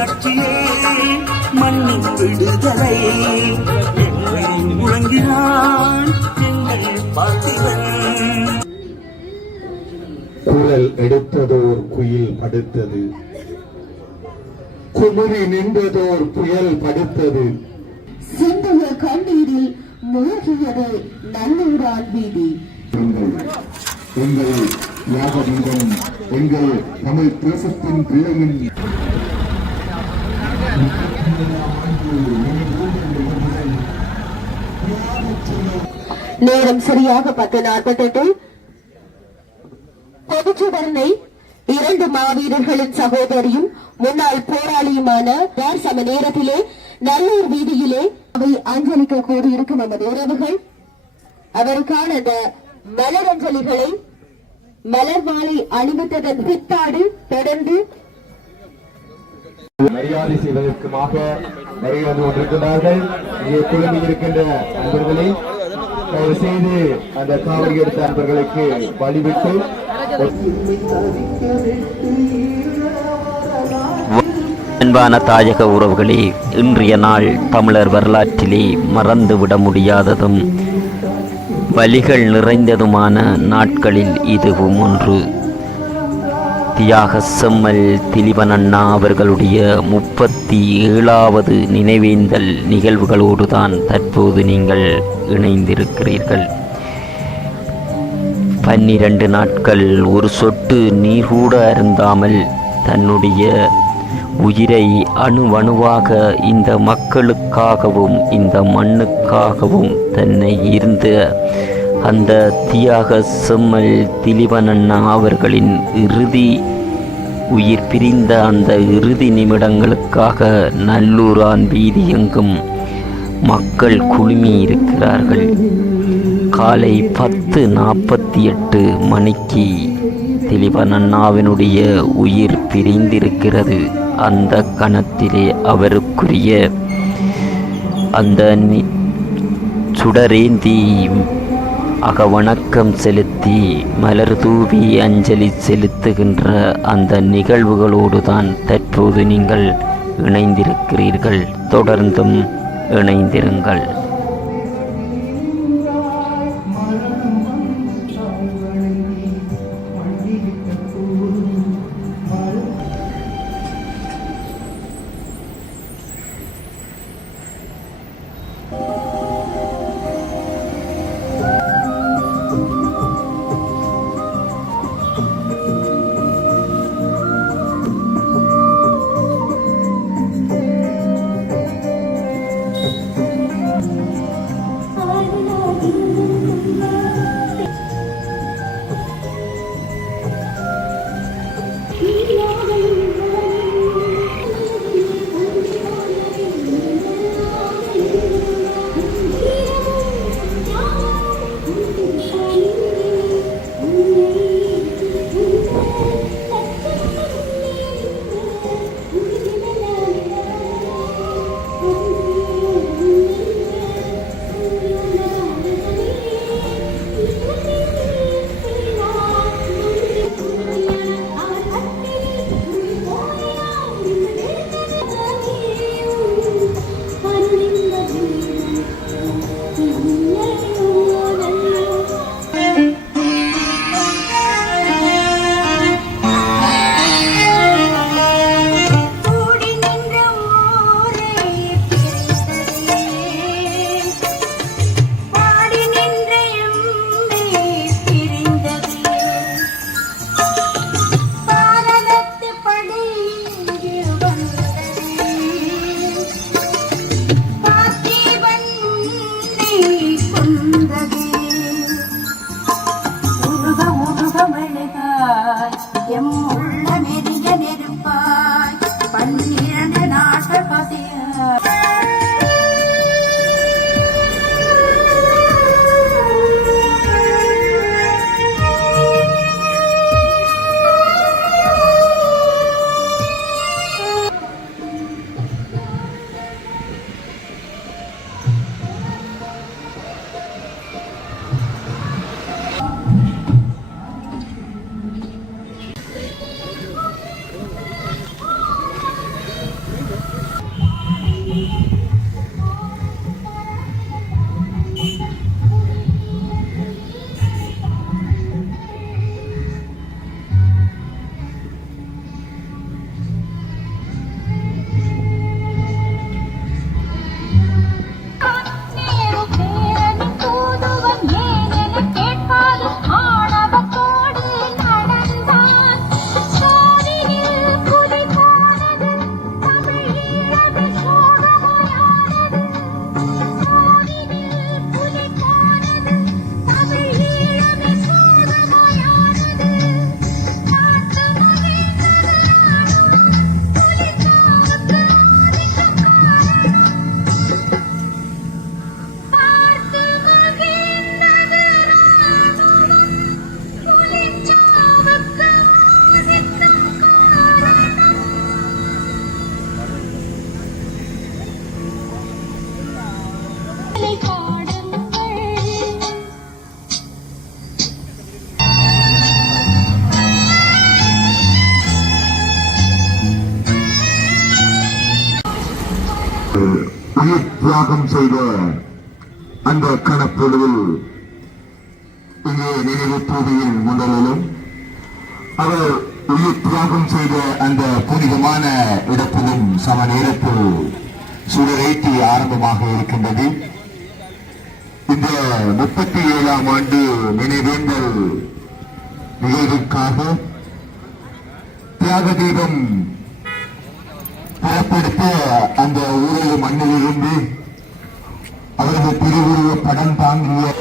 புரட்சியே மண்ணின் விடுதலை முழங்கினான் எங்கள் பார்த்திபன். குரல் எடுத்ததோர் குயில் படுத்தது, குமரி நின்றதோர் புயல் படுத்தது, சிந்துவ கண்ணீரில் மூழ்கியது நல்லூரான் வீதி. எங்கள் யாகமங்கம் எங்கள் தமிழ் தேசத்தின் பிள்ளையின் நேரம் சரியாக 10:48. பொதுச்சுடர்னை 2 மாவீரர்களின் சகோதரியும் முன்னாள் போராளியுமான சம நேரத்திலே நல்லூர் வீதியிலே அவை அஞ்சலிக்க கூறியிருக்கும் நமது உறவுகள் அவருக்கான அந்த மலரஞ்சலிகளை மலர் மாலை அணிவித்ததன் பிற்பாடு தொடர்ந்து மரியாதை செய்வதற்குமாக வருகை வந்து கொண்டிருக்கிறார்கள். இங்கே குழுமி இருக்கின்ற அன்பர்களை தயவு செய்து அந்த காவடி எடுத்த அன்பர்களுக்கு வழிவிட்டு அன்பான தாயக உறவுகளே, இன்றைய நாள் தமிழர் வரலாற்றிலே மறந்துவிட முடியாததும் வலிகள் நிறைந்ததுமான நாட்களில் இதுவும் ஒன்று. தியாக செம்மல் திலீபன் அண்ணா அவர்களுடைய 37வது நினைவேந்தல் நிகழ்வுகளோடு தான் தற்போது நீங்கள் இணைந்திருக்கிறீர்கள். 12 நாட்கள் ஒரு சொட்டு நீர் கூட அருந்தாமல் தன்னுடைய உயிரை அணுவணுவாக இந்த மக்களுக்காகவும் இந்த மண்ணுக்காகவும் தன்னை இருந்த அந்த தியாக செம்மல் திலீபன் அண்ணா அவர்களின் இறுதி உயிர் பிரிந்த அந்த இறுதி நிமிடங்களுக்காக நல்லூரான் வீதி எங்கும் மக்கள் குழுமி இருக்கிறார்கள். காலை 10:48 மணிக்கு திலீபன் அண்ணாவினுடைய உயிர் பிரிந்திருக்கிறது. அந்த கணத்திலே அவருக்குரிய அந்த சுடரேந்தி அகவணக்கம் செலுத்தி மலர் தூவி அஞ்சலி செலுத்துகின்ற அந்த நிகழ்வுகளோடு தான் தற்போது நீங்கள் இணைந்திருக்கிறீர்கள். தொடர்ந்தும் இணைந்திருங்கள். உயிர் தியாகம் செய்த அந்த கணப்பொழுதில் இங்கே நினைவு தூவியின் முதலிலும் அவர் உயிர் தியாகம் செய்த அந்த புனிதமான இடத்திலும் சம நேரத்தில் சுடரேற்றி ஆரம்பமாக இருக்கின்றது. இந்த 37ஆம் ஆண்டு நினைவேந்தல் நிகழ்விற்காக தியாக தீபம் புறப்படுத்த அந்த ஊரக மண்ணிலிருந்து அவரது திருவுருவ படம் தாங்கிய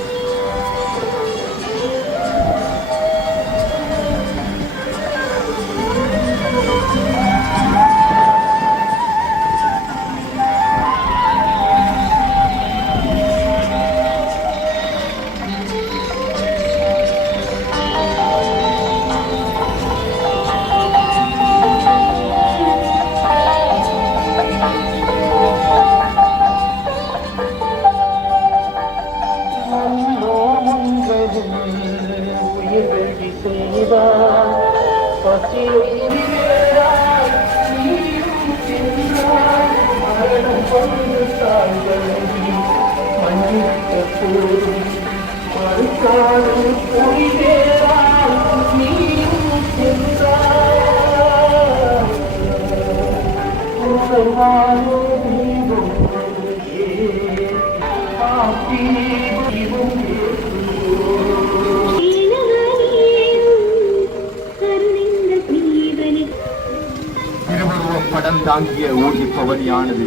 படம் தாங்கிய ஊழிய பவனியானது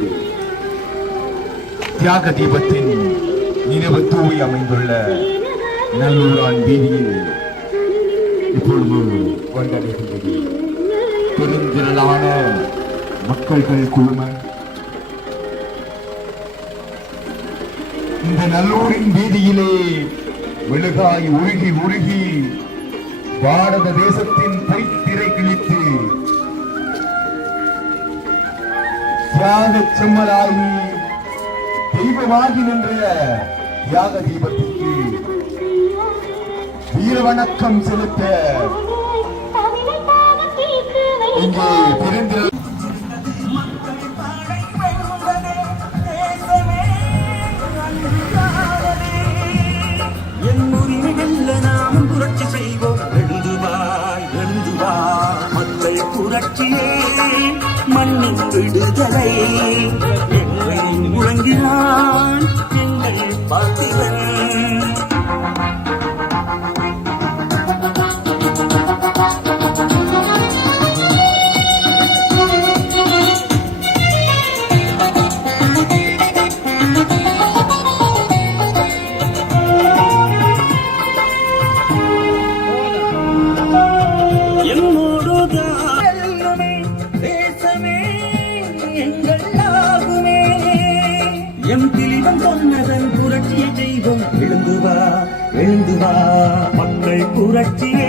தியாக தீபத்தின் நினைவு தூவி அமைந்துள்ள நல்லூரான் வீதியில் இப்பொழுது வந்தடைகின்றது. பெருந்திரளான மக்கள்கள் குழும இந்த நல்லூரின் வீதியிலே மெழுகாய் உருகி உருகி பாரத தேசத்தின் பொய்த்திரை கிழித்து தியாக செம்மலாகி தெய்வமாகி நின்ற தியாக தீபத்திற்கு வீர வணக்கம் செலுத்த இங்கே பிறந்த நாமும் புரட்சி செய்வோம். எழுந்துவா மக்கள் புரட்சியே மண்ணின் விடுதலை எங்கள் முழங்கினான் எங்கள் பார்த்திபன். எழுந்துவா மக்கள் புரட்சியே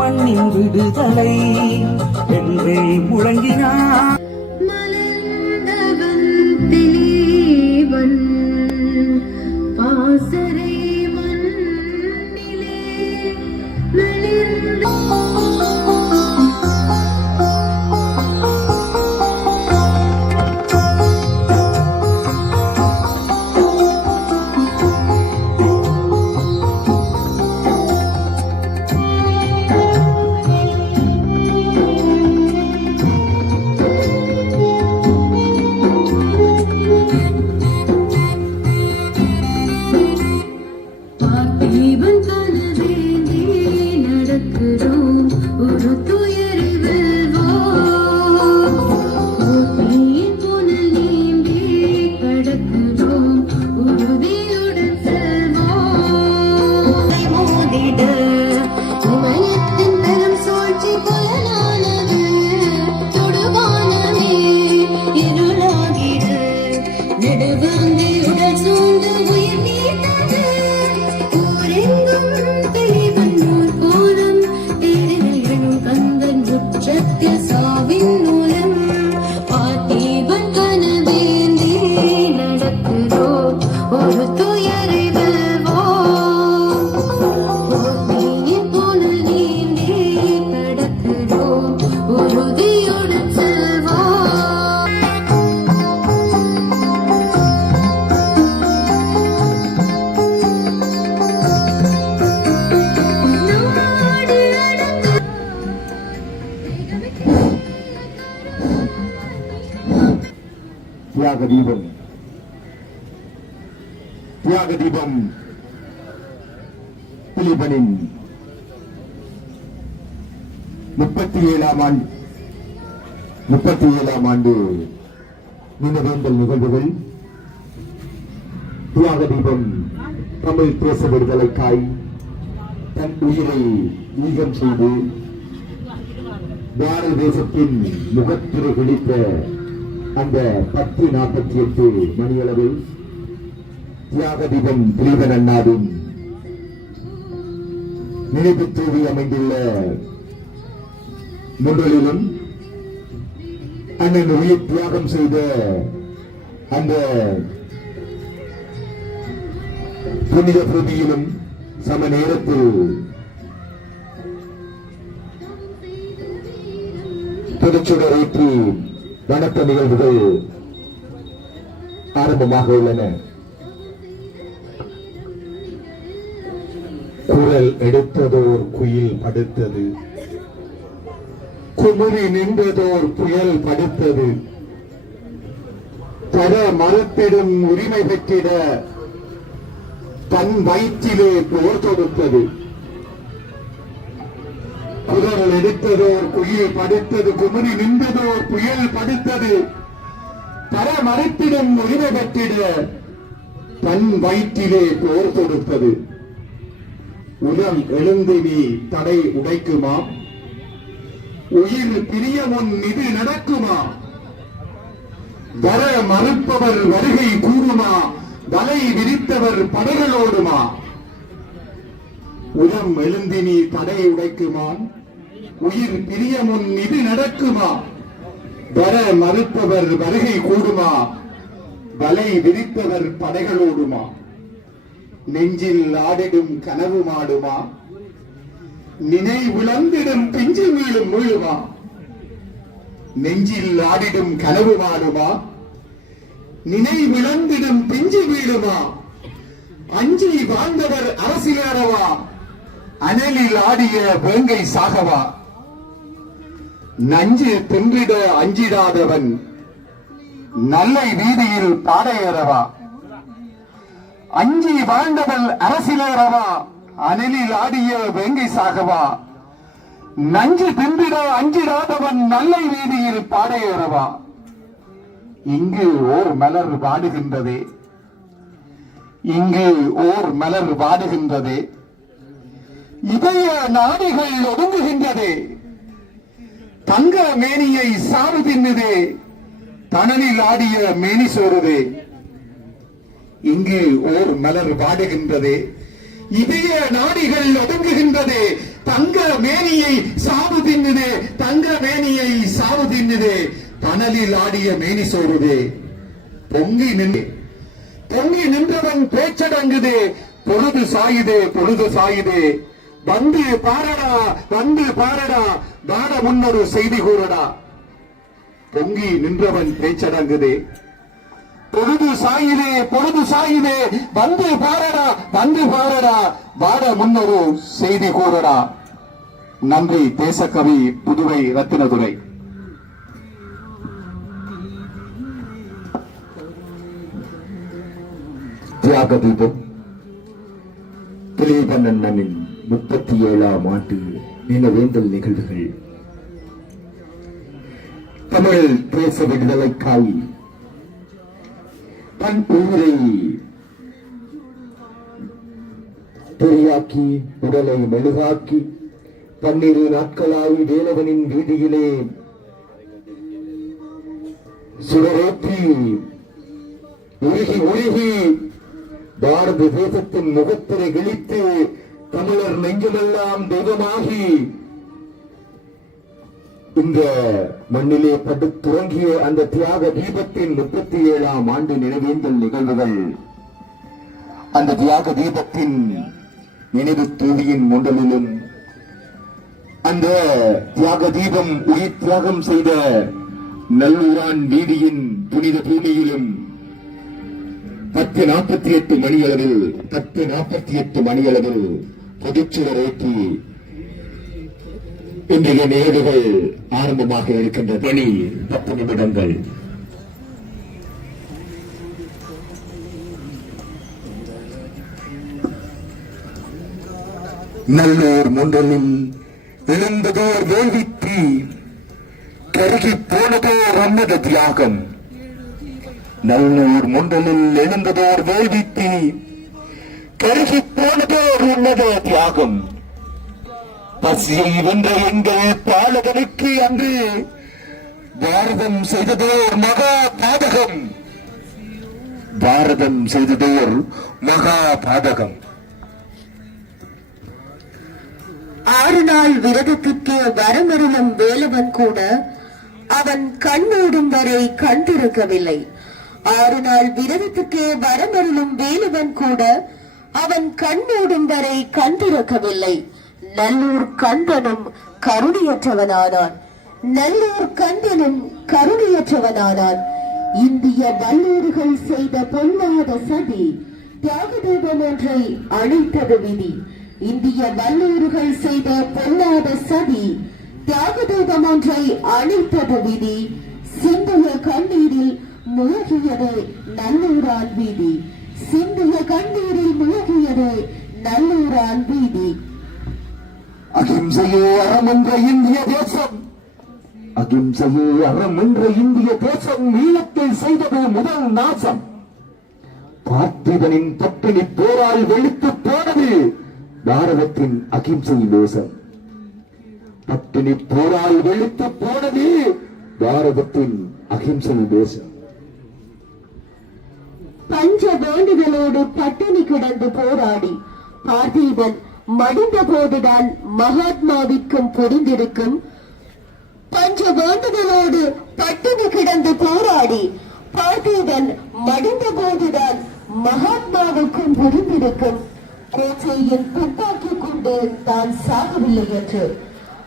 மண்ணின் விடுதலை என்றே முழங்கினார். தியாக தீபம் பிலிபனின் 37ஆம் ஆண்டு நினைவேந்தல் நிகழ்வுகள். தியாக தீபம் தமிழ் தேச விடுதலைக்காய் தன் உயிரை ஈகம் செய்து பாரத தேசத்தின் முகத்திரை பிடித்த அந்த 10:48 மணியளவில் தியாக தீபம் திலீபன் அண்ணாவின் நினைவு தூவி அமைந்துள்ள முன்றலிலும் அண்ணன் உயிர் தியாகம் செய்த அந்த புனித பிரதியிலும் சம நேரத்தில் திருச்சுடரேற்றி வணக்க நிகழ்வுகள் ஆரம்பமாக உள்ளன. குரல் எடுத்ததோர் குயில் படுத்தது, குமரி நின்றதோர் புயல் படுத்தது, தர மறுத்திடும் உரிமை பெற்றிட தன் வயிற்றிலே போர் தொடுத்தது. குரல் எடுத்ததோர் குயில் படுத்தது, குமரி நின்றதோர் புயல் படுத்தது, தர மறுத்திடும் உரிமை பெற்றிட தன் வயிற்றிலே போர் தொடுத்தது. உரம் எழுந்து நீ தடை உடைக்குமா, உயிர் பிரிய முன் இது நடக்குமா, வர மறுப்பவர் வருகை கூறுமா, வலை விரித்தவர் படைகளோடுமா. உரம் எழுந்து நீ தடை உடைக்குமா, உயிர் பிரிய முன் இது நடக்குமா, வர மறுப்பவர் வருகை கூடுமா, வலை விரித்தவர் படைகளோடுமா. நெஞ்சில் ஆடிடும் கனவு மாடுமா, நினைவிழந்திடும் பிஞ்சு வீழும் முழுமா. நெஞ்சில் ஆடிடும் கனவு மாடுமா, நினைவிழந்திடும் பிஞ்சு வீழுமா. அஞ்சி வாழ்ந்தவர் அரசியலவா, அனலில் ஆடிய வேங்கை சாகவா. நஞ்சு தின்றிட அஞ்சிடாதவன் நல்லை வீதியில் பாடையறவா. அஞ்சி வாழ்ந்தவள் அரசியலவா, அனலில் ஆடிய வேங்கை சாகவா. நஞ்சு தின்றிட அஞ்சிடாதவன் நல்லை வீதியில் பாடையறவா. இங்கு ஓர் மலர் வாடுகின்றதே, இங்கு ஓர் மலர் வாடுகின்றதே, இதய நாடிகள் ஒடுங்குகின்றதே, தங்க மேனியை சாவு தின்னுதே, தணலில் ஆடிய மேனி சோறுதே. இங்கு ஓர் மலர் வாடுகின்றதே, இதய நாடிகள் ஒடுங்குகின்றதே, தங்க மேனியை சாவு தின்னுதே, தங்க மேனியை சாவு தின்னுதே, தணலில் ஆடிய மேனி சோறுதே. பொங்கி நின்றவன் பேச்சடங்குதே, பொழுது சாயுதே பொழுது சாயுதே. வந்து பாரடா வந்து பாரடா, வாட முன்னொரு செய்தி கூறடா. பொங்கி நின்றவன் பேச்சடங்குதே, பொழுது சாயுதே பொழுது சாயுதே. வந்து பாரடா வந்து பாரடா, வாட முன்னொரு செய்தி கூறடா. நன்றி. தேசக்கவி, புதுவை ரத்தினதுரை. தியாக தீபம் திலீபன் அண்ணனின் 37ஆம் ஆண்டு நினைவேந்தல் நிகழ்வுகள். தமிழ் தேச விடுதலைக்காய் தன் உயிரை பொறியாக்கி உடலை மெழுகாக்கி 12 நாட்களாய் வேலவனின் வீதியிலே சுடரேற்றி உருகி பாரத தேசத்தின் முகத்திரை கிழித்து தமிழர் நெஞ்சமெல்லாம் தெய்வமாகி இந்த மண்ணிலே படுத்துறங்கிய அந்த தியாக தீபத்தின் 37ஆம் ஆண்டு நினைவேந்தல் நிகழ்வுகள். அந்த தியாக தீபத்தின் நினைவு தூவியின் முண்டலிலும் அந்த தியாக தீபம் உயிர் தியாகம் செய்த நல்லூரான் வீதியின் புனித பூமியிலும் 10:48 மணியளவில் பொதுச்சுடரேற்றி இன்றைய நிகழ்வுகள் ஆரம்பமாக இருக்கின்ற பணி 10 நிமிடங்கள். நல்லூர் முண்டலில் எழுந்ததோர் வேள்விக்கு கருகி போனதோர் அன்னத தியாகம். நல்லூர் முண்டலில் எழுந்ததோர் வேள்விக்கு கருகி போனதோர் உன்னத தியாகம். பசியை வென்ற எங்கள் பாலகனுக்கு அன்று பாரதம் செய்ததோர் மகா பாதகம். பாரதம் செய்ததோர் மகா பாதகம். 6 நாள் விரதத்திற்கு வரமருளும் வேலவன் கூட அவன் கண்மூடும் வரை கண் திறக்கவில்லை. 6 நாள் விரதத்துக்கு வரமருளும் வேலவன் கூட அவன் கண்மூடும் வரை கண் திறக்கவில்லை. நல்லூர் கந்தனும் கருணையற்றவனானான். நல்லூர் கந்தனும் கருணையற்றவனானான். இந்திய வல்லூர்கள் செய்த பொல்லாத சதி தியாகதீபம் ஒன்றை அழித்தது விதி. இந்திய வல்லூர்கள் செய்த பொல்லாத சதி தியாகதீபம் ஒன்றை அழித்தது விதி. சிந்திய கண்ணீரில் மூழ்கியது நல்லூரான் வீதி. சிந்திய கண்ணீரில் மூழ்கியது நல்லூரான் வீதி. அகிம்சையே அறம் என்ற இந்திய தேசம். அகிம்சையே அறம் என்ற இந்திய தேசம் ஈழத்தில் செய்தது முதல் நாசம். பார்த்திபனின் பட்டினி போரால் வெளுத்து போனது பாரதத்தின் அகிம்சை தேசம். பட்டினி போரால் வெளுத்து போனது பாரதத்தின் அகிம்சை தேசம். பஞ்ச வேண்டுதலோடு பட்டினி கிடந்து போராடி பார்த்திபன் மடிந்த போதுதான் மகாத்மாவிற்கும் புரிந்திருக்கும். பஞ்ச வேண்டுதலோடு பட்டினி கிடந்து போராடி பார்த்திபன் மடிந்த போதுதான் மகாத்மாவுக்கும் புரிந்திருக்கும். கோச்சையில் துப்பாக்கி கொண்டு தான் சாகவில்லை என்று,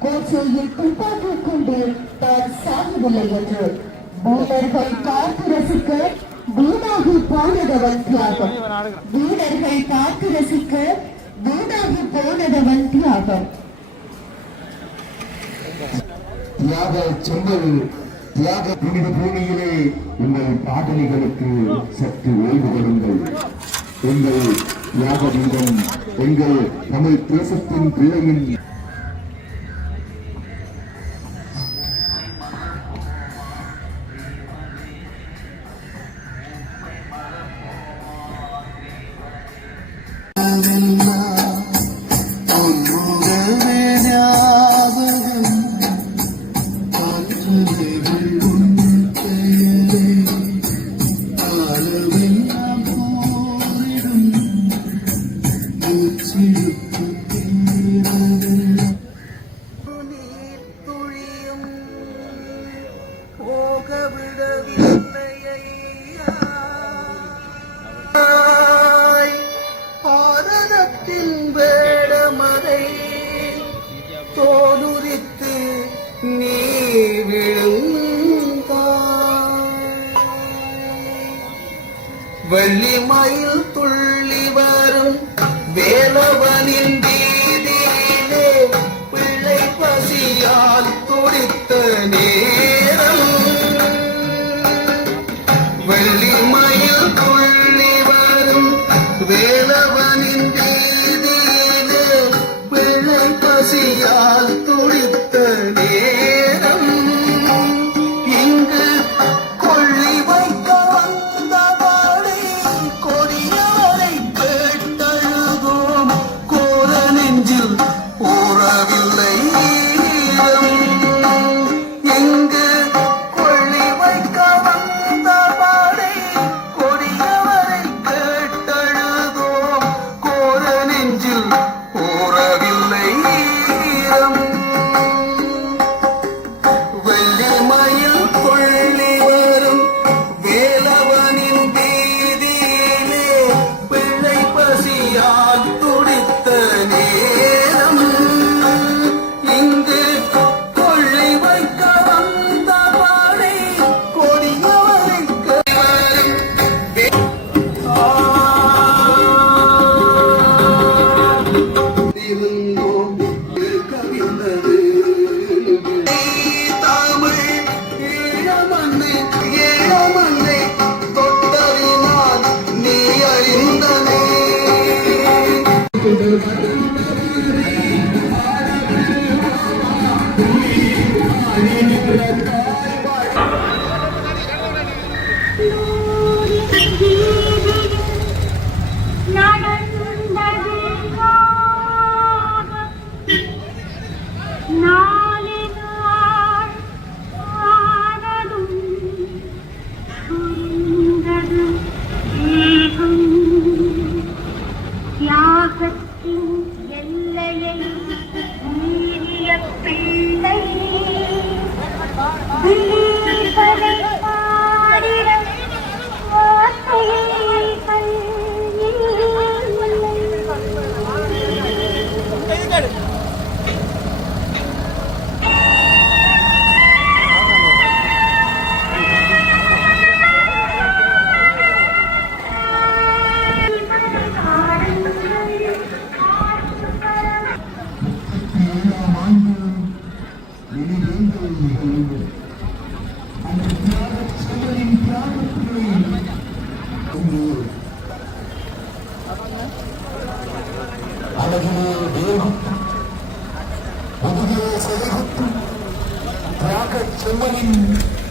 கோச்சையில் துப்பாக்கி கொண்டு தான் சாகவில்லை என்று வீரர்கள் பார்த்து ரசிக்க வீணாகி போனதவன் தியாகம். வீரர்கள் பார்த்து ரசிக்க வீணாகி போனதவன் தியாகம். தியாக செங்கல் தியாக புனித பூமியிலே உங்கள் பாடலிகளுக்கு சற்று ஓய்வு கொடுங்கள். எங்கள் தியாக வீரம் எங்கள் தமிழ் தேசத்தின் பிள்ளையின் பாரதத்தின் வேடமதை தோலுரித்து நீ வெள்ளிமயில் துள்ளி வரும் வேலவனின் வீதியிலே பிள்ளை பசியால் துடித்த நேரம். வெள்ளிமயில் துள்ளி வரும் வேலவனின் வீதியிலே பிள்ளை பசியால் துடித்த நேரம். இங்கு கொள்ளி வைக்க வந்தவரை கொடியவரை கேட்டழுதோம்.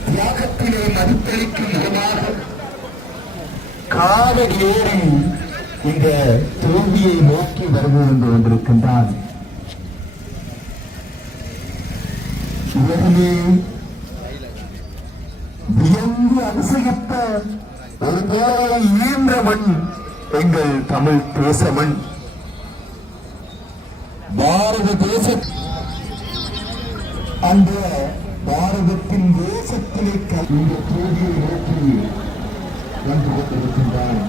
தியாகத்திலே மதிப்பளிக்கும் விதமாக காவடியோடு இந்த தோல்வியை நோக்கி வருவது என்று கொண்டிருக்கின்றான். உலகிலே வியந்து அதிசயித்த ஒரு பேரை ஈன்ற மண் எங்கள் தமிழ் தேச மண். பாரத தேச அந்த பாரதத்தின் தேசத்திலே இந்த தோல்வியை நோக்கி வந்து கொண்டிருக்கின்றான்.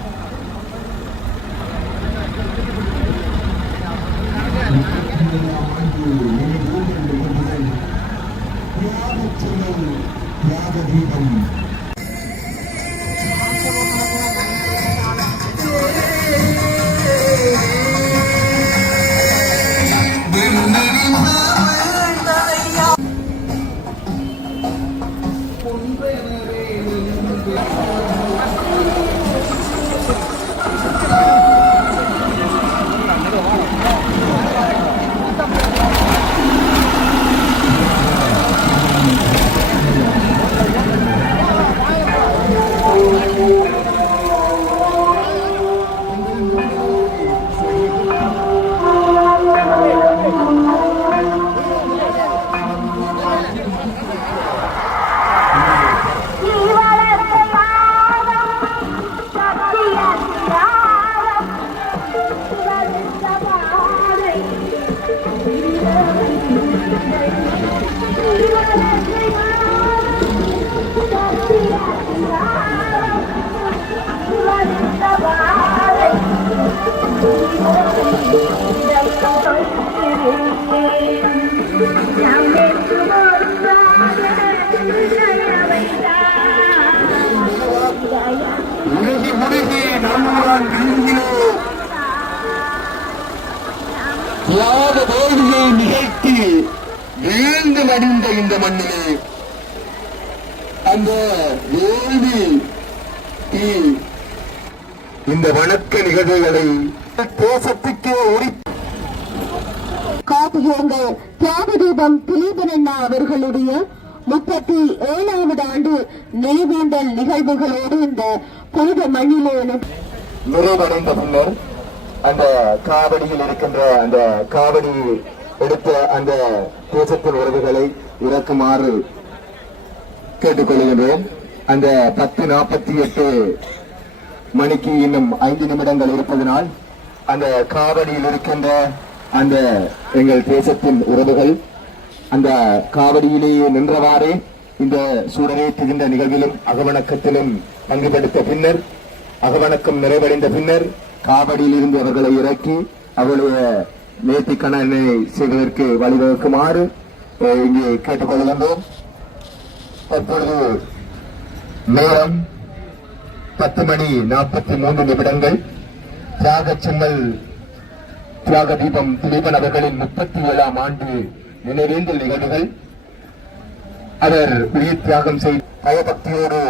தியாக தீபம் தியாக வேள்வியை நிகழ்த்தி வீழ்ந்து மடிந்த இந்த மண்ணிலே அந்த வேள்வி இந்த வணக்க நிகழ்வுகளை தேசத்துக்கே காப்புகங்கள் தியாக தீபம் திலீபன் அண்ணா அவர்களுடைய 37வது ஆண்டு நினைவேந்தல் நிகழ்வுகளோடு இந்த புனித மண்ணிலே நிறைவடைந்த பின்னர் அந்த காவடியில் இருக்கின்ற அந்த காவடி எடுத்த அந்த தேசத்தின் உறவுகளை இறக்குமாறு கேட்டுக்கொள்கின்றோம். அந்த 10:48 மணிக்கு இன்னும் 5 நிமிடங்கள் இருப்பதனால் அந்த காவடியில் இருக்கின்ற அந்த எங்கள் தேசத்தின் உறவுகள் அந்த காவடியிலேயே நின்றவாறே இந்த சூடரேற்றுகின்ற நிகழ்விலும் அகவணக்கத்திலும் பங்குபடுத்த பின்னர் அகவணக்கம் நிறைவடைந்த பின்னர் காவடியில் இருந்து அவர்களை இறக்கி அவருடைய நேர்த்திக்கடனை செய்வதற்கு வழிவகுக்குமாறு இங்கே கேட்டுக்கொள்கின்றோம். தற்பொழுது நேரம் 10:43 தியாக செம்மல் தியாக தீபம் திலீபன் அவர்களின் 37ஆம் ஆண்டு நினைவேந்தல் நிகழ்வுகள். அவர் உயிர் தியாகம் செய்து பயபக்தியோடு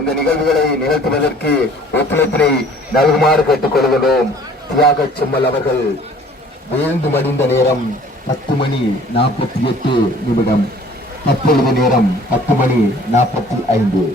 இந்த நிகழ்வுகளை நிகழ்த்துவதற்கு ஒத்துழைப்பினை நல்குமாறு கேட்டுக் கொள்கிறோம். தியாக செம்மல் அவர்கள் வீழ்ந்து மடிந்த நேரம் 10:48. தற்பொழுது நேரம் 10:45.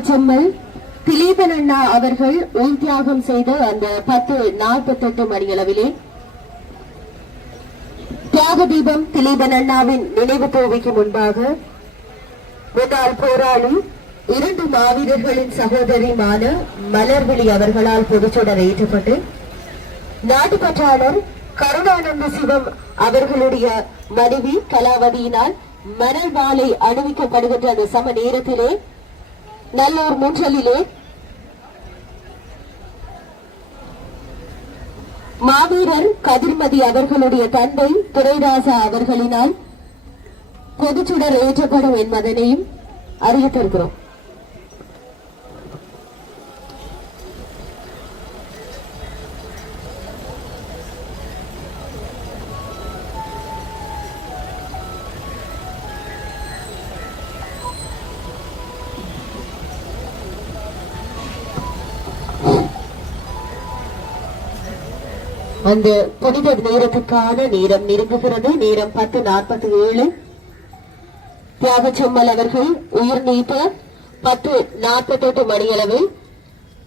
தியாகச்செம்மல் திலீபன் அண்ணா அவர்கள் உயிர் தியாகம் செய்த அந்த 10:48 மணியளவிலே தியாக தீபம் திலீபன் அண்ணாவின் நினைவு கோவைக்கு முன்பாக முன்னாள் போராளி 2 மாவீரர்களின் சகோதரிமான மலர்விழி அவர்களால் பொதுச்சுடர் ஏற்றப்பட்டு நாட்டுப்பற்றாளர் கருணானந்த சிவம் அவர்களுடைய மனைவி கலாவதியினால் மணல் மாலை அணிவிக்கப்படுகின்ற அந்த சம நேரத்திலே நல்லூர் முன்றலிலே மாவீரர் கதிர்மதி அவர்களுடைய தந்தை துரைராசா அவர்களினால் பொதுச்சுடர் ஏற்றப்படும் என்பதனையும் அறிவித்திருக்கிறோம். அந்த புனித நேரத்துக்கான நேரம் நெருங்குகிறது. நேரம் 10:47. தியாகச்செம்மல் அவர்கள் உயிர் நீத்த 10:48 மணியளவில்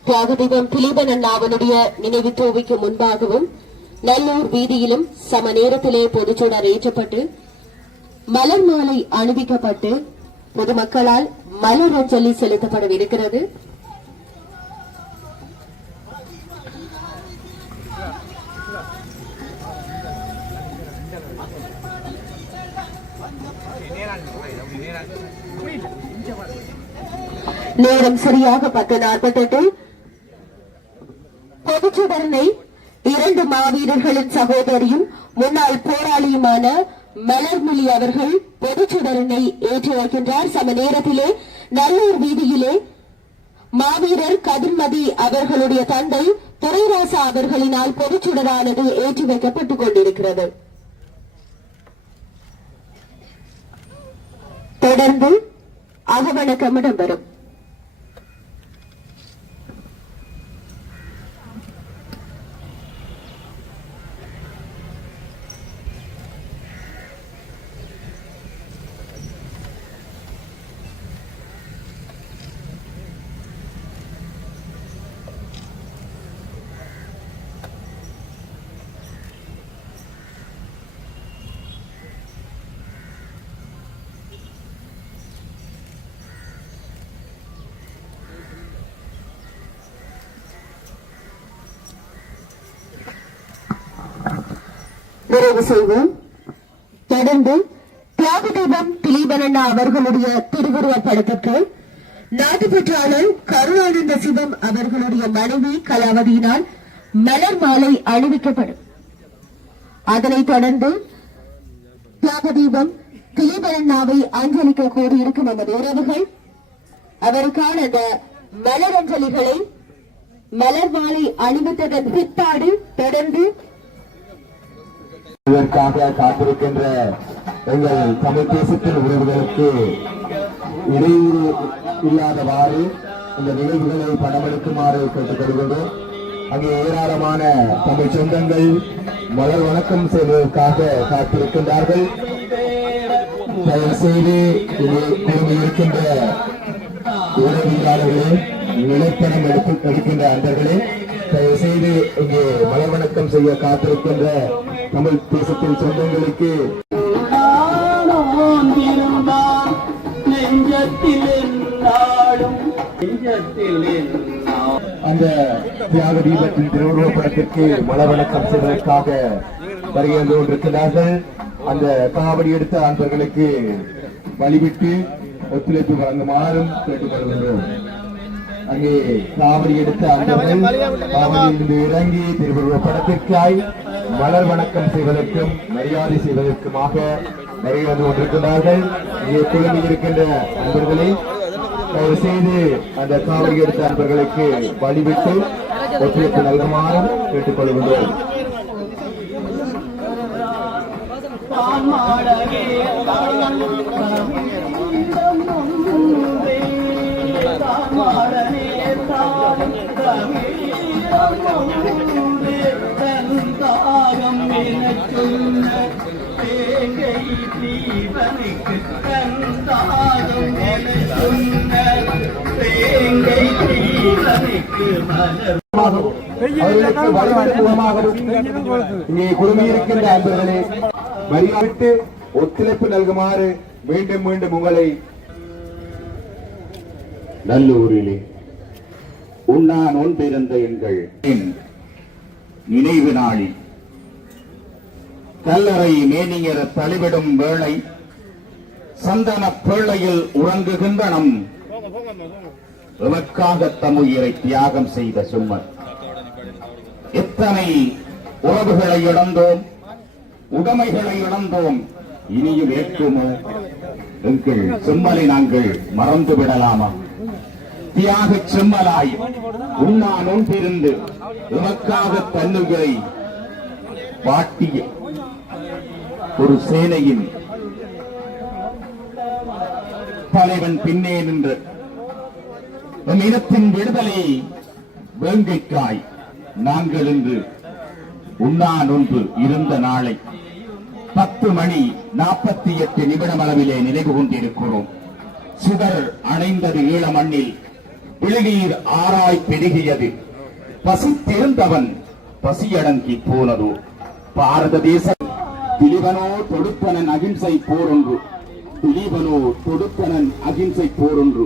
தியாக தீபம் திலீபன் அண்ணாவனுடைய நினைவு தூவிக்கு முன்பாகவும் நல்லூர் வீதியிலும் சம நேரத்திலே பொதுச்சுடர் ஏற்றப்பட்டு மலர் மாலை அணிவிக்கப்பட்டு பொதுமக்களால் மலர் அஞ்சலி செலுத்தப்படவிருக்கிறது. நேரம் சரியாக 10:48. பொதுச்சுடரனை 2 மாவீரர்களின் சகோதரியும் முன்னாள் போராளியுமான மலர்மொழி அவர்கள் பொதுச்சுடரனை ஏற்றி வைக்கின்றார். சம நேரத்திலே நல்லூர் வீதியிலே மாவீரர் கதிர்மதி அவர்களுடைய தந்தை துரைராசா அவர்களினால் பொதுச்சுடரானது ஏற்றி வைக்கப்பட்டுக் கொண்டிருக்கிறது. தொடர்ந்து அகவணக்கம் இடம்பெறும். நிறைவு செய்வோம். தொடர்ந்து தியாக தீபம் திலீபன் அண்ணா அவர்களுடைய திருவுருவப் படத்திற்கு நாட்டுப்பற்றாளர் கருணானந்த சிவம் அவர்களுடைய மனைவி கலாவதியினால் மலர் மாலை அணிவிக்கப்படும். அதனைத் தொடர்ந்து தியாக தீபம் திலீபன் அண்ணாவை அஞ்சலிக்க கூடியிருக்கும் நமது உறவுகள் அவருக்கான அந்த மலர் அஞ்சலிகளை மலர் மாலை அணிவித்ததன் பிற்பாடு தொடர்ந்து இதற்காக காத்திருக்கின்ற எங்கள் தமிழ் தேசத்தின் உறவுகளுக்கு இடையூறு இல்லாதவாறு இந்த நிகழ்வுகளை பணமெடுக்குமாறு கேட்டுக்கொள்கின்றோம். அங்கே ஏராளமான தமிழ் சொந்தங்கள் மலர் வணக்கம் செய்வதற்காக காத்திருக்கின்றார்கள். தயவு செய்து இருக்கின்ற உறவியாளர்களே, நிலைப்பணம் எடுக்கின்ற அன்பர்களே, தயவு செய்து இங்கே மலர் வணக்கம் செய்ய காத்திருக்கின்ற தமிழ் தேசத்தின் சொந்தங்களுக்கு அந்த தியாக தீபத்தின் திருவுருவப் படத்திற்கு மலர் வணக்கம் செய்வதற்காக வருகை வந்து கொண்டிருக்கிறார்கள். அந்த காவடி எடுத்த அன்பர்களுக்கு வழிவிட்டு ஒத்துழைப்பு வழங்குமாறும் கேட்டுக்கொள்கின்றோம். அங்கே காவடி எடுத்த அன்பர்கள் காவடியிலிருந்து இறங்கி திருவுருவப் படத்திற்காய் மலர் வணக்கம் செய்வதற்கும் மரியாதை செய்வதற்குமாக வருகை வந்து கொண்டிருக்கிறார்கள். இங்கே குழுமி இருக்கின்ற அன்பர்களை தயவு செய்து அந்த காவடி எடுத்த அன்பர்களுக்கு வழிவிட்டு ஒத்துழைப்பு நல்குமாறும் கேட்டுக்கொள்கின்றோம். தேங்காய் அவர்களுக்கு வழிவகுமாகவும் இங்கே குழுமியிருக்கின்ற அன்பர்களே வரிவிட்டு ஒத்துழைப்பு நல்குமாறு மீண்டும் மீண்டும் உங்களை நல்லூரிலே உண்ணான் ஒன்றிருந்த எங்கள் நினைவு நாளில் கல்லறை மேனியர தளிவிடும் வேளை சந்தன பேழையில் உறங்குகின்ற நம் எமக்காக தமுயிரை தியாகம் செய்த சும்மன் எத்தனை உறவுகளை இழந்தோம், உடைமைகளை இழந்தோம், இனியும் ஏற்குமோ எங்கள் செம்மலை நாங்கள் மறந்து விடலாமா? தியாக செம்மலாய் உண்ணா நோன்பிருந்து எமக்காக தன்னுகளை பாட்டிய ஒரு சேனையின் தலைவன் பின்னே நின்று நம் இனத்தின் விடுதலை வேங்கைக்காய் நாங்கள் இன்று உண்ணா நோன்பு இருந்த நாளை 10:48 அளவிலே நினைவு கொண்டிருக்கிறோம். சுடர் அணைந்தது ஈழ மண்ணில், விழுநீர் ஆராய் பெருகியது, பசித்திருந்தவன் பசியடங்கி போனதோ. பாரத தேசம் திலீபனோ தொடுத்தனன் அகிம்சை போரொன்று, திலீபனோ தொடுத்தனன் அகிம்சை போரொன்று.